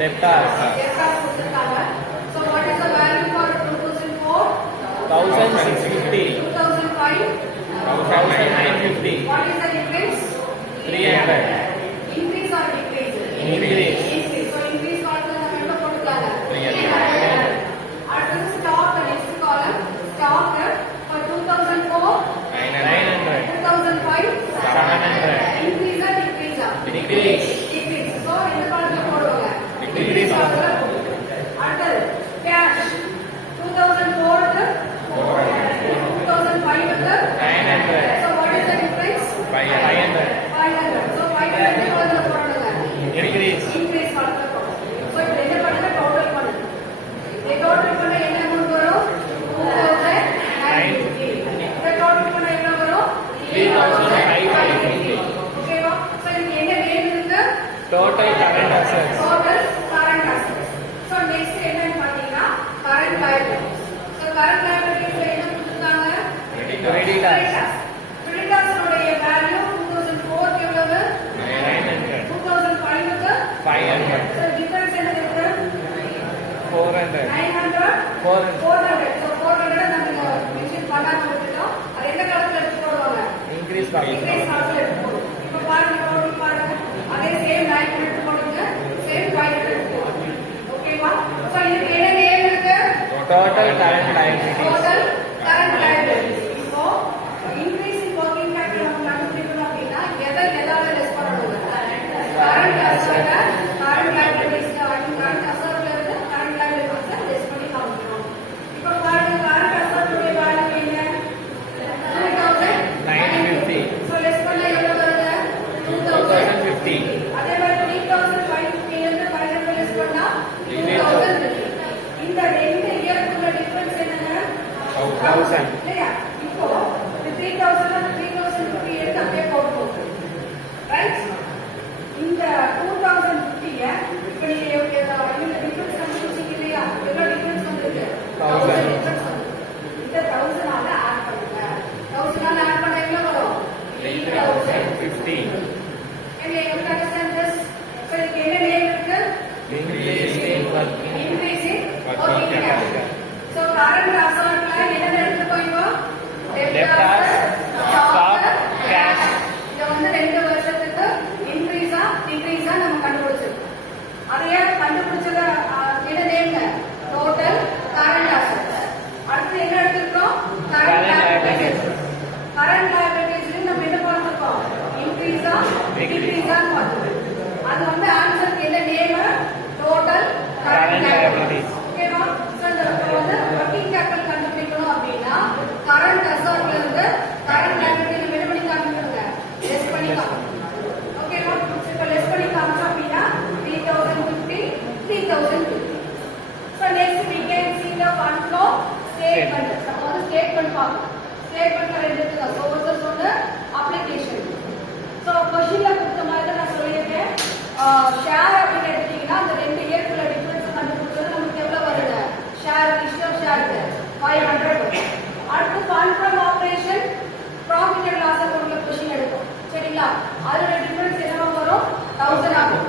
Debtors. So what is the value for 2004? 1650. 2005? 1950. What is the difference? 300. Increase or decrease? Increase. So increase காலத்துல நம்ம என்ன போட்டுக்கலாம்? 300. அடுத்து stock, next column stock for 2004 900. 2005 700. increase or decrease? Decrease. Decrease. So இந்த காலத்துல போடுவாங்க. Decrease. அடுத்து cash 2004 க்கு 2005 க்கு 900. So what is the difference? 500. 500. So 500 இந்த காலத்துல போடுவாங்க. Increase. Increase காலத்துல போடுவாங்க. So இது என்ன பண்ணுங்க டோட்டல் பண்ணுங்க. இந்த டோட்டல் பண்ண என்ன அமௌண்ட் வரும்? 2950. இந்த டோட்டல் பண்ண என்ன வரும்? 3550. ஓகேவா? So இதுக்கு என்ன நேம் இருக்கு? Total current assets. Total current assets. So next என்னன்னு பாத்தீங்கன்னா current liabilities. So current liabilities ல என்ன கொடுத்திருக்காங்க? Creditors. Creditors உடைய value 2004 க்கு எவ்வளவு? 900. 2005 க்கு 500. So difference என்ன இருக்கு? 400. 900 400. 400. So 400 நம்ம மென்ஷன் பண்ணாம விட்டுட்டோம். அது எந்த காலத்துல எடுத்து போடுவாங்க? Increase Increase value. காலத்துல எடுத்து போடுவோம். இப்ப பாருங்க டோட்டல் பாருங்க. அதே சேம் 900 எடுத்து போடுங்க. சேம் 500 எடுத்து போடுங்க. ஓகேவா? So இதுக்கு என்ன நேம் இருக்கு? Total current liabilities. Total current liabilities. இப்போ increase in working capital நம்ம கண்டுபிடிக்கணும் அப்படின்னா எதால லெஸ் பண்ணணும்? current asset current liabilities current asset ல இருந்து current liabilities லெஸ் பண்ணி காமிக்கணும். இப்போ பாருங்க current asset உடைய வேல்யூ என்ன? 950. So லெஸ் பண்ணா எவ்வளவு வருது? 2050. அதே மாதிரி 3550 இருந்து 500 லெஸ் பண்ணா 2050. இந்த ரெண்டு இயர்க்குள்ள டிஃபரன்ஸ் என்னங்க? 1000. இல்லையா? இப்போ 3000 and 3050 எடுத்து அப்படியே போடுவோம். ரைட்? இந்த 2050 இப்ப நீங்க இந்த டிஃபரன்ஸ் கண்டுபிடிச்சீங்க இல்லையா? எவ்வளவு டிஃபரன்ஸ் வந்திருக்கு? 1000 டிஃபரன்ஸ் வந்திருக்கு. இந்த 1000 ஆல ஆட் பண்ணுங்க. 1000 ஆல ஆட் பண்ணா என்ன வரும்? 3050. And you understand this? So இதுக்கு என்ன நேம் இருக்கு? Increase in working Increase in working working capital. capital. So current assetல என்ன எடுத்துக்கோங்க இப்போ? Debtors, stock, cash. இத வந்து 2 வருஷத்துக்கு இன்கிரீஸா டிக்ரீஸா நம்ம கண்டுபிடிச்சிருக்கோம். அதையே கண்டுபிடிச்சத என்ன நேம்ங்க? Total current assets. அடுத்து என்ன எடுத்துக்கிறோம்? Current liabilities. கரண்ட் லைபிலிட்டிஸ்ல நம்ம என்ன பார்த்திருக்கோம்? இன்கிரீஸா டிக்ரீஸா பார்த்திருக்கோம். அது வந்து ஆன்சருக்கு என்ன நேம்? Total current liabilities. ஓகேவா? சோ இந்த வந்து வொர்க்கிங் கேபிட்டல் கண்டுபிடிக்கணும் அப்படினா கரண்ட் அசெட்ல இருந்து கரண்ட் லைபிலிட்டி நம்ம என்ன பண்ணி காமிக்கணுங்க? லெஸ் பண்ணி காமிக்கணும். ஓகேவா? இப்போ லெஸ் பண்ணி காமிச்சோம் அப்படினா 3050 3050. So next we can see the fund flow statement. Suppose statement பார்ப்போம். Statementல ரெண்டு இருக்கு. Sources ஒன்னு, application. So questionல கொடுத்த மாதிரி நான் சொல்லியிருக்கேன். ஷேர் அப்படின்னு எடுத்தீங்கன்னா அந்த ரெண்டு இயர்க்குள்ள டிஃபரன்ஸ் கண்டுபிடிச்சது நமக்கு எவ்வளவு வருது? ஷேர் இஷ்யூ ஷேருக்கு 500 வரும். அடுத்து fund from operation profit and loss accountல கொஸ்டின் எடுப்போம். சரிங்களா? அதோட டிஃபரன்ஸ் என்னவா வரும்? 1000 ஆகும்.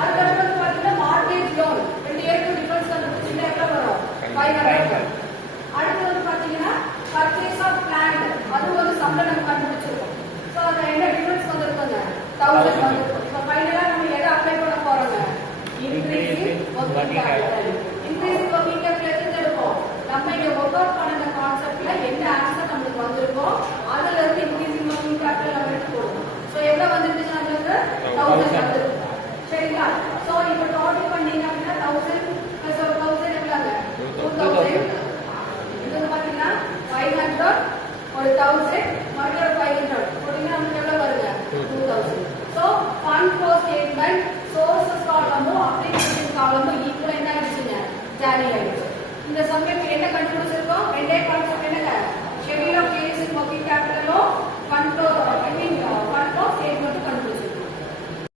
அதுக்கப்புறம் பாத்தீங்கன்னா மார்கேஜ் லோன் ரெண்டு இயர்க்கு டிஃபரன்ஸ் கண்டுபிடிச்சீங்கன்னா எவ்வளவு வரும்? 500 வரும். அடுத்து வந்து பாத்தீங்கன்னா purchase of land அது வந்து சம்பளம் நம்ம கண்டுபிடிச்சிருக்கோம். சோ அது என்ன டிஃபரன்ஸ் வந்திருக்குங்க? 1000 வந்திருக்கும். இப்போ ஃபைனலா நம்ம எதை அப்ளை பண்ண போறோங்க? இன்கிரீஸ் இன் வொர்க்கிங் கேபிட்டல். இன்கிரீஸ் இன் வொர்க்கிங் கேபிட்டல் எதுக்கு எடுப்போம்? நம்ம இங்க வொர்க் அவுட் பண்ண கான்செப்ட்ல என்ன ஆன்சர் நமக்கு வந்திருக்கோ அதுல இருந்து இன்கிரீஸ் இன் வொர்க்கிங் கேபிட்டல் நம்ம எடுத்து போடுவோம். சோ எவ்வளவு வந்துருச்சு நமக்கு? 1000 வந்திருக்கு. சரிங்களா? சோ இப்போ டோட்டல் பண்ணீங்க அப்படினா 1000 plus 1000 எவ்வளவுங்க? 2000. இது பாத்தீங்கன்னா 500 ஒரு 1000 மறுபடியும் 500 போட்டீங்கன்னா நமக்கு எவ்வளவு வருங்க? 2000. So fund flow statement sources column application column ஈக்குவலா என்ன ஆயிடுச்சுங்க? ஜாலி ஆயிடுச்சு. இந்த சமயத்துல என்ன கண்டுபிடிச்சிருக்கோம்? ரெண்டே கான்செப்ட்